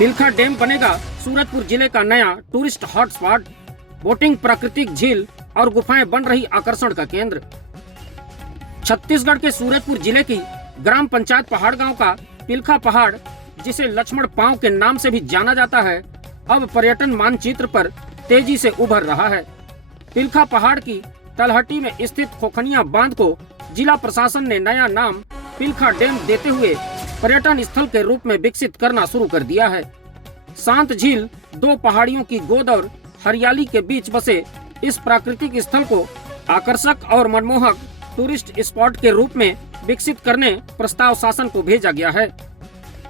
पिलखा dam बनेगा सूरजपुर जिले का नया टूरिस्ट हॉटस्पॉट। बोटिंग, प्राकृतिक झील और गुफाएं बन रही आकर्षण का केंद्र। छत्तीसगढ़ के सूरजपुर जिले की ग्राम पंचायत पहाड़ गांव का पिलखा पहाड़, जिसे लक्ष्मण पांव के नाम से भी जाना जाता है, अब पर्यटन मानचित्र पर तेजी से उभर रहा है। पिलखा पहाड़ की तलहटी में स्थित खोखनिया बांध को जिला प्रशासन ने नया नाम पिलखा डैम देते हुए पर्यटन स्थल के रूप में विकसित करना शुरू कर दिया है। शांत झील, दो पहाड़ियों की गोद और हरियाली के बीच बसे इस प्राकृतिक स्थल को आकर्षक और मनमोहक टूरिस्ट स्पॉट के रूप में विकसित करने प्रस्ताव शासन को भेजा गया है,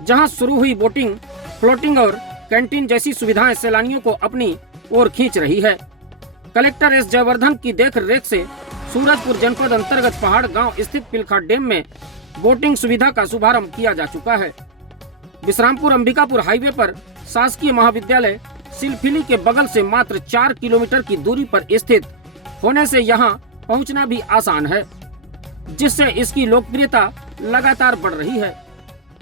जहां शुरू हुई बोटिंग, फ्लोटिंग और कैंटीन जैसी सुविधाएं सैलानियों को अपनी ओर खींच रही है। कलेक्टर एस जयवर्धन की देखरेख से सूरजपुर जनपद अंतर्गत पहाड़ गांव स्थित पिलखा डैम में बोटिंग सुविधा का शुभारंभ किया जा चुका है। विश्रामपुर अंबिकापुर हाईवे पर शासकीय महाविद्यालय सिलफिली के बगल से मात्र 4 किलोमीटर की दूरी पर स्थित होने से यहां पहुंचना भी आसान है, जिससे इसकी लोकप्रियता लगातार बढ़ रही है।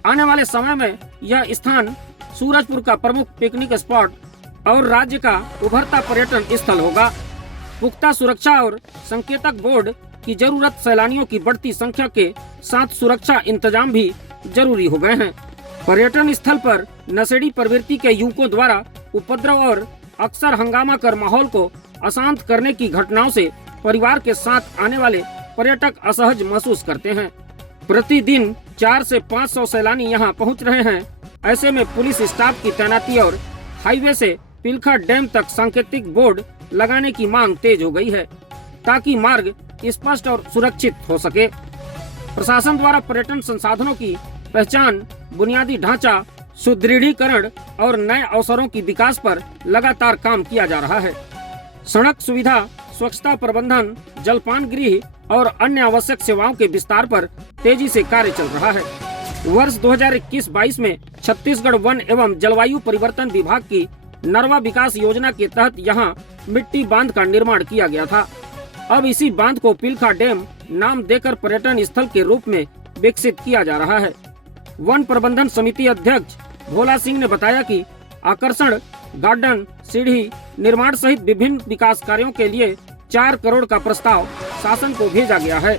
आने वाले समय में यह स्थान सूरजपुर का प्रमुख पिकनिक स्पॉट और राज्य का उभरता पर्यटन स्थल होगा। पुख्ता सुरक्षा और संकेतक बोर्ड की जरूरत सैलानियों की बढ़ती संख्या के साथ सुरक्षा इंतजाम भी जरूरी हो गए हैं। पर्यटन स्थल पर नशेड़ी प्रवृत्ति के युवकों द्वारा उपद्रव और अक्सर हंगामा कर माहौल को अशांत करने की घटनाओं से परिवार के साथ आने वाले पर्यटक असहज महसूस करते हैं। प्रतिदिन 400 से 500 सैलानी यहां पहुंच रहे हैं। ऐसे में पुलिस स्टाफ की तैनाती और हाईवे से पिलखा डैम तक सांकेतिक बोर्ड लगाने की मांग तेज हो गई है, ताकि मार्ग स्पष्ट और सुरक्षित हो सके। प्रशासन द्वारा पर्यटन संसाधनों की पहचान, बुनियादी ढांचा सुदृढ़ीकरण और नए अवसरों की विकास पर लगातार काम किया जा रहा है। सड़क सुविधा, स्वच्छता प्रबंधन, जलपान गृह और अन्य आवश्यक सेवाओं के विस्तार पर तेजी से कार्य चल रहा है। वर्ष 2021-22 में छत्तीसगढ़ वन एवं जलवायु परिवर्तन विभाग की नरवा विकास योजना के तहत यहां मिट्टी बांध का निर्माण किया गया था। अब इसी बांध को पिलखा डैम नाम देकर पर्यटन स्थल के रूप में विकसित किया जा रहा है। वन प्रबंधन समिति अध्यक्ष भोला सिंह ने बताया कि आकर्षण, गार्डन, सीढ़ी निर्माण सहित विभिन्न विकास कार्यों के लिए 4 करोड़ का प्रस्ताव शासन को भेजा गया है।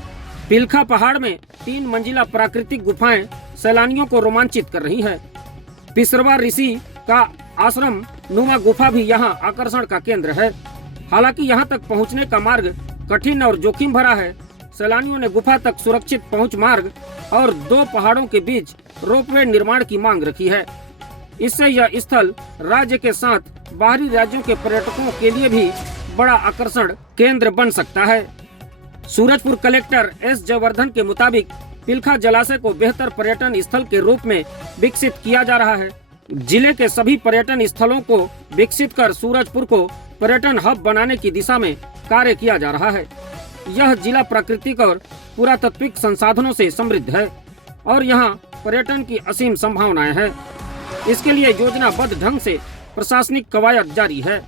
पिलखा पहाड़ में 3 मंजिला प्राकृतिक गुफाएं सैलानियों को रोमांचित कर रही है। पिसरवा ऋषि का आश्रम नुमा गुफा भी यहां आकर्षण का केंद्र है। हालांकि यहां तक पहुंचने का मार्ग कठिन और जोखिम भरा है। सैलानियों ने गुफा तक सुरक्षित पहुंच मार्ग और 2 पहाड़ों के बीच रोपवे निर्माण की मांग रखी है। इससे यह स्थल राज्य के साथ बाहरी राज्यों के पर्यटकों के लिए भी बड़ा आकर्षण केंद्र बन सकता है। सूरजपुर कलेक्टर एस जयवर्धन के मुताबिक पिलखा जलाशय को बेहतर पर्यटन स्थल के रूप में विकसित किया जा रहा है। जिले के सभी पर्यटन स्थलों को विकसित कर सूरजपुर को पर्यटन हब बनाने की दिशा में कार्य किया जा रहा है। यह जिला प्राकृतिक और पुरातात्विक संसाधनों से समृद्ध है और यहाँ पर्यटन की असीम संभावनाएं हैं। इसके लिए योजनाबद्ध ढंग से प्रशासनिक कवायद जारी है।